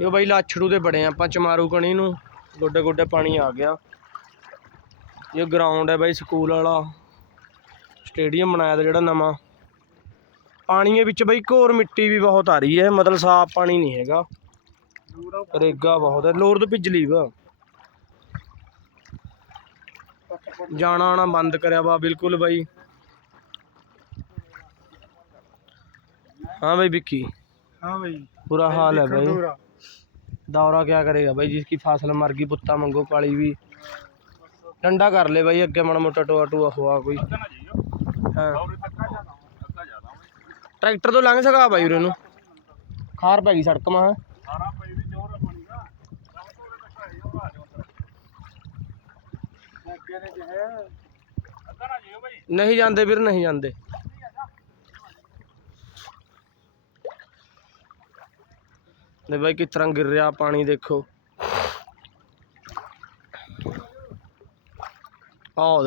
ਇਹ ਬਾਈ ਲਾਛੜੂ ਦੇ ਬੜੇ ਆਪਾਂ ਚਮਾਰੂ ਕਣੀ ਨੂੰ। ਗੋਡੇ ਗੋਡੇ ਪਾਣੀ ਆ ਗਿਆ। ਇਹ ਗਰਾਊਂਡ ਹੈ ਬਾਈ ਸਕੂਲ ਵਾਲਾ। ਸਟੇਡੀਅਮ ਬਣਾਇਆ ਜਿਹੜਾ ਨਵਾਂ। ਪਾਣੀ ਵਿੱਚ ਬਾਈ ਘੋਰ ਮਿੱਟੀ ਵੀ ਬਹੁਤ ਆ ਰਹੀ ਹੈ ਮਤਲਬ ਸਾਫ਼ ਪਾਣੀ ਨਹੀਂ ਹੈਗਾ। ਰੇਗਾ ਬਹੁਤ ਹੈ ਲੋਰ ਤੋਂ ਭਿੱਜਲੀ ਵਾ। ਜਾਣਾ ਆਣਾ ਬੰਦ ਕਰਿਆ ਵਾ ਬਿਲਕੁਲ ਬਾਈ। ਹਾਂ ਬਾਈ ਵਿੱਕੀ। ਹਾਂ ਬਾਈ। ਬੁਰਾ ਹਾਲ ਹੈ ਬਾਈ। दौरा। दौरा क्या करेगा भाई जिसकी फसल मर गई पुत्ता मंगो काली भी ठंडा कर ले भाई अगे माड़ा मोटा टोआ टूआ हुआ कोई हाँ ट्रैक्टर तो लंघ सका भाई उरे ਨੂੰ ਖਾਰ ਪੈ ਗਈ ਸੜਕ ਮਾ ਨਹੀਂ ਜਾਂਦੇ ਵੀਰ ਨਹੀਂ ਜਾਂਦੇ ਨੇ ਬਾਈ ਕਿਸ ਤਰ੍ਹਾਂ ਗਿਰ ਰਿਹਾ ਪਾਣੀ ਦੇਖੋ। ਆਹ ਉਹਦੇ